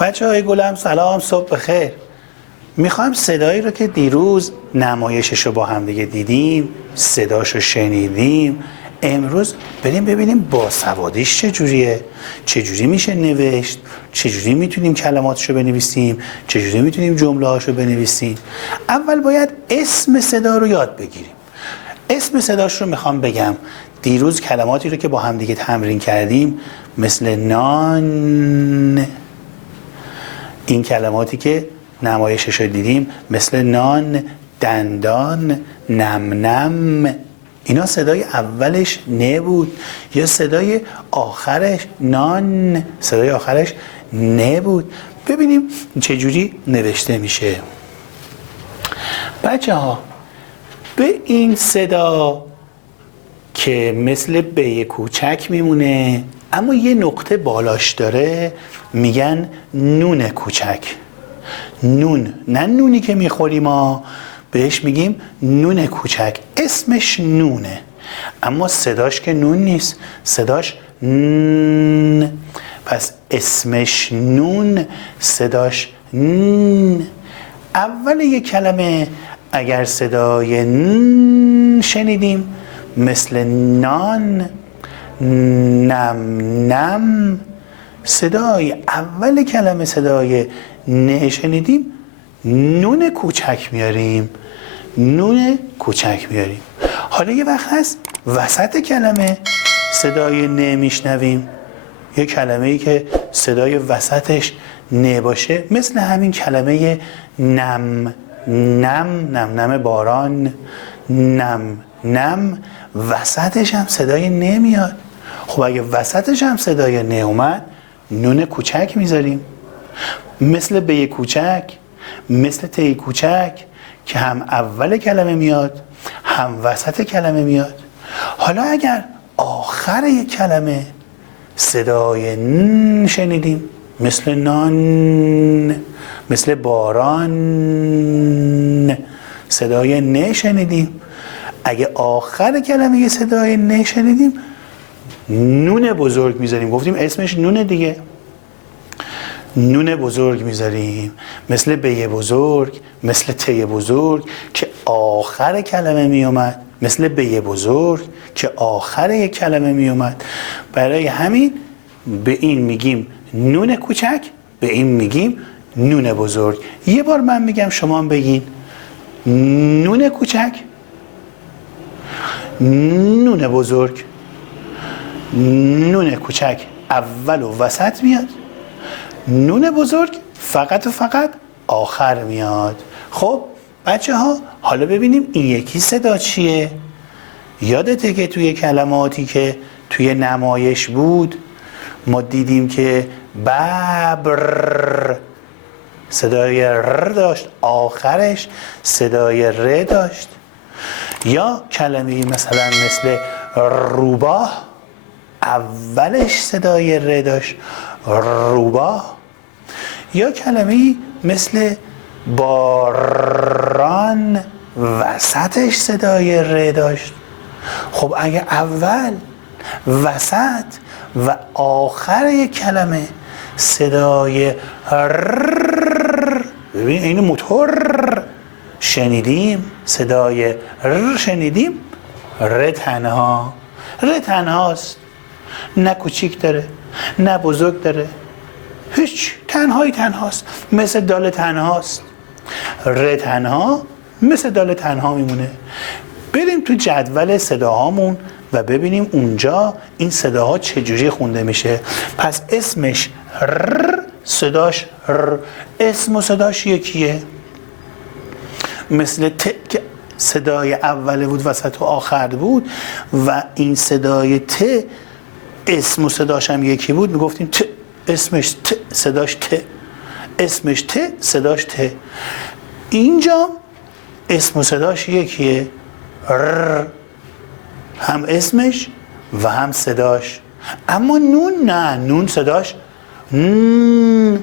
بچه‌های گلم سلام، صبح بخیر. میخوایم صدایی رو که دیروز نمایشش رو با هم دیگه دیدیم، صداش رو شنیدیم، امروز بریم ببینیم باسوادیش چجوریه، چجوری میشه نوشت، چجوری میتونیم کلماتش رو بنویسیم، چجوری میتونیم جمله هاش رو بنویسیم. اول باید اسم صدا رو یاد بگیریم. اسم صداش رو میخوام بگم. دیروز کلماتی رو که با هم دیگه تمرین کردیم مثل نان، این کلماتی که نمایشش رو دیدیم مثل نان، دندان، نم نم، اینا صدای اولش نه بود یا صدای آخرش نان، صدای آخرش نه بود. ببینیم چجوری نوشته میشه. بچه ها به این صدا که مثل به کوچک میمونه اما یه نقطه بالاش داره میگن نون کوچک. نون، نه نونی که میخوریم ما، بهش میگیم نون کوچک. اسمش نونه اما صداش که نون نیست، صداش ن. پس اسمش نون، صداش ن. اول یک کلمه اگر صدای ن شنیدیم مثل نان، نم نم، صدای اول کلمه صدای نه شنیدیم نون کوچک میاریم، نون کوچک میاریم. حالا یه وقت هست وسط کلمه صدای نه میشنویم، یه کلمه ای که صدای وسطش نه باشه مثل همین کلمه نم نم، نم نم باران، نم نم، وسطش هم صدای نه میاد. خب اگه وسطش هم صدای نه اومد نون کوچک میذاریم، مثل به کوچک، مثل ته کوچک که هم اول کلمه میاد هم وسط کلمه میاد. حالا اگر آخر یک کلمه صدای ن شنیدیم مثل نان، مثل باران، صدای نه شنیدیم، اگه آخر کلمه یه صدای نه شنیدیم نون بزرگ میذاریم. گفتیم اسمش نونه دیگه، نون بزرگ میذاریم مثل به بزرگ، مثل ته بزرگ که آخر کلمه میومد، مثل به بزرگ که آخر یک کلمه میومد. برای همین به این میگیم نون کوچک، به این میگیم نون بزرگ. یه بار من میگم شما هم بگین. نون کوچک، نون بزرگ. نون کوچک اول و وسط میاد، نون بزرگ فقط و فقط آخر میاد. خب بچه ها حالا ببینیم این یکی صدا چیه؟ یادته که توی کلماتی که توی نمایش بود ما دیدیم که ببر صدای ر داشت، آخرش صدای ر داشت. یا کلمه‌ای مثلا مثل روباه، اولش صدای ر داشت، روباه. یا کلمه‌ای مثل باران، وسطش صدای ر داشت. خب اگه اول، وسط و آخر یک کلمه صدای ر، ببین این موتور شنیدیم، صدای ر شنیدیم، ر تنها، ر تنهاست، نه کوچیک داره نه بزرگ داره، هیچ، تنهایی تنهاست، مثل دال تنهاست. ر تنها مثل دال تنها میمونه. بریم تو جدول صداهامون و ببینیم اونجا این صداها چجوری خونده میشه. پس اسمش ر، صداش ر، اسم و صداش یکیه. مثل ت که صدای اول بود وسط و آخر بود و این صدای ت اسم و صداش هم یکی بود، میگفتیم ت، اسمش ت، صداش ت، اسمش ت، صداش ت. اینجا اسم و صداش یکیه، ر، هم اسمش و هم صداش. اما نون نه، نون صداش ن،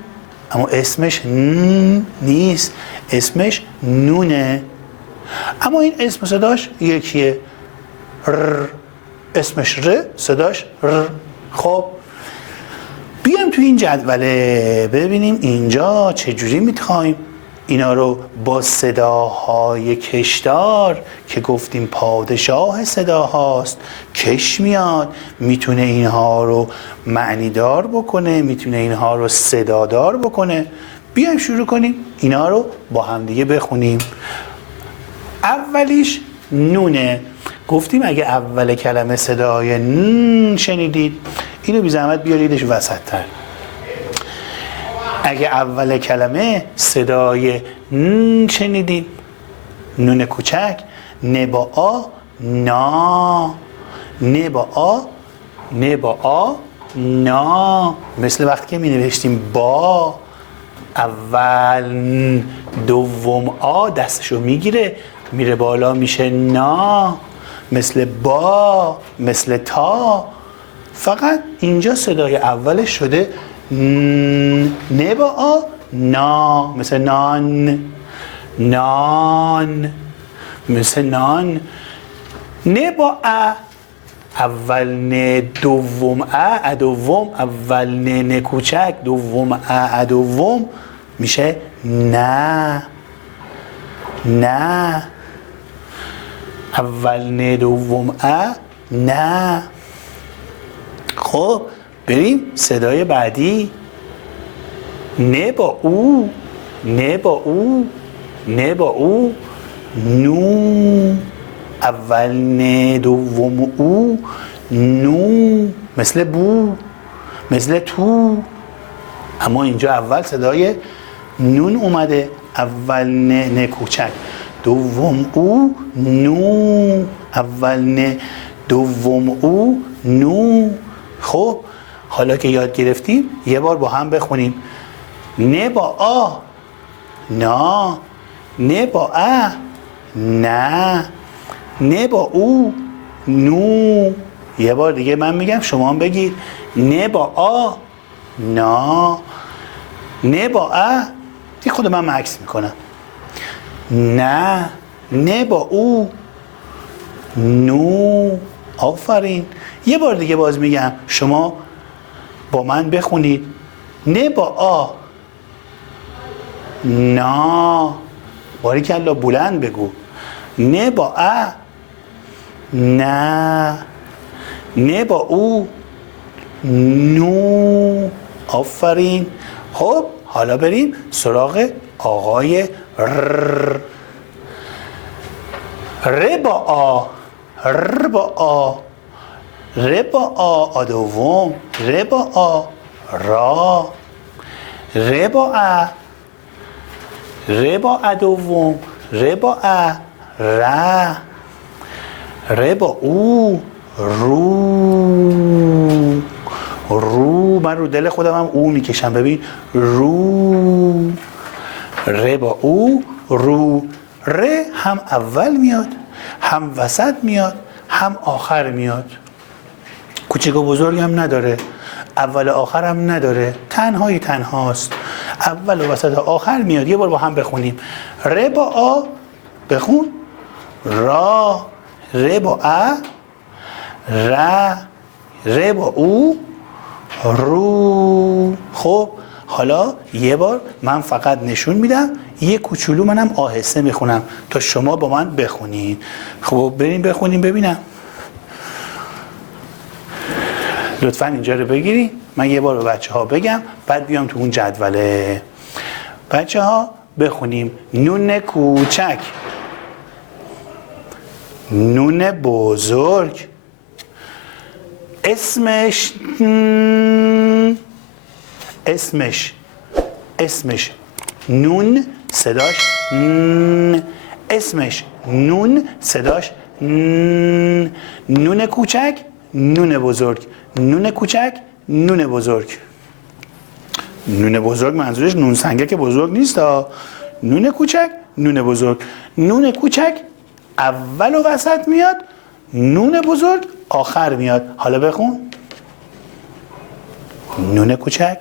اما اسمش ن نیست، اسمش نونه. اما این اسم و صداش یکیه، ر، اسمش ر، صداش ر. خب بیایم تو این جدوله ببینیم اینجا چجوری میخوایم اینا رو با صداهای کشدار که گفتیم پادشاه صداهاست، کش میاد، میتونه اینها رو معنیدار بکنه، میتونه اینها رو صدادار بکنه. بیایم شروع کنیم اینا رو با همدیگه بخونیم. اولیش نونه. گفتیم اگه اول کلمه صدای ن شنیدید اینو بی زحمت بیاریدش وسط تر. اگه اول کلمه صدای ن شنیدید، نون کوچک، ن با آ، نا، ن با آ، ن با آ، نا. مثل وقتی که می نوشتیم با، اول ن، دوم آ دستشو میگیره میره بالا میشه نا، مثل با، مثل تا. فقط اینجا صدای اولش شده ن با آ، نا، مثل نان، نان، مثل نان. ن با ا، اول ن دوم ا دوم، اول ن کوچک دوم ا دوم میشه نه، نه. اول ن دوم ا، نه. خب بریم صدای بعدی. ن با او، ن با او، ن با او، نو. اول ن دوم او، نو، مثل بو، مثل تو. اما اینجا اول صدای نون اومده، اول ن کوچک دوم او، نو، اول ن دوم او، نو. خب حالا که یاد گرفتیم یه بار با هم بخونیم. ن با آ، نا، ن با ا، نه، ن با او، نو. یه بار دیگه من میگم شما هم بگید. ن با آ، نا، ن با ا، دی خود من مکس میکنم، نه، ن با او، نو. آفرین. یه بار دیگه باز میگم شما با من بخونید. ن با آ، نا. باریکلا بلند بگو. ن با ا، نه، ن با او، نو. آفرین. خب حالا بریم سراغ آقای ر. ر با آ، ر با آ، ر با آ دوم، ر با آ، را. ر با ا، ر با ا دوم، ر با ا، ر. ر با او، رو. رو. من رو دل خودم هم او میکشم. ببین رو. ر با او، رو. ر هم اول میاد، هم وسط میاد، هم آخر میاد. کوچک و بزرگ هم نداره، اول و آخر هم نداره، تنهایی تنهاست. اول و وسط و آخر میاد. یه بار با هم بخونیم. ر با آ، بخون. را. ر با ا، ر. ر با او، رو. خب حالا یه بار من فقط نشون میدم، یه کوچولو منم آهسته میخونم تا شما با من بخونین. خب بریم بخونیم ببینم. لطفاً اینجا رو بگیرین. من یه بار به بچه ها بگم بعد بیام تو اون جدوله. بچه ها بخونیم. نون کوچک، نون بزرگ، اسمش اسمش نون، صداش ن. اسمش نون، صداش ن. نون کوچک، نون بزرگ، نون کوچک، نون بزرگ. نون بزرگ منظورش نون سنگک بزرگ نیست ها. نون کوچک، نون بزرگ. نون کوچک اول و وسط میاد، نون بزرگ آخر میاد. حالا بخون. نون کوچک،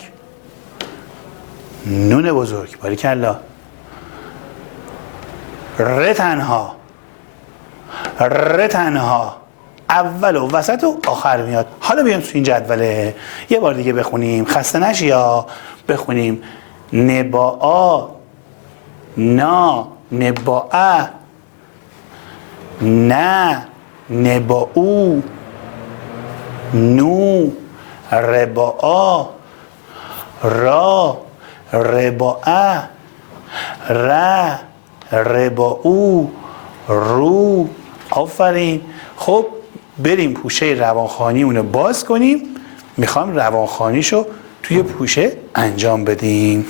نون بزرگ. باریکلا. ر تنها، ر تنها، اول و وسط و آخر میاد. حالا بیایم تو این جدوله یه بار دیگه بخونیم، خسته نشی یا بخونیم نباآ، نا، نباآ، نه، نباو، نو، رباآ، را، رباآ، ر، رباو، رو. آفرین. خب بریم پوشه روانخوانی اونو باز کنیم. میخوام روانخوانیشو توی پوشه انجام بدیم.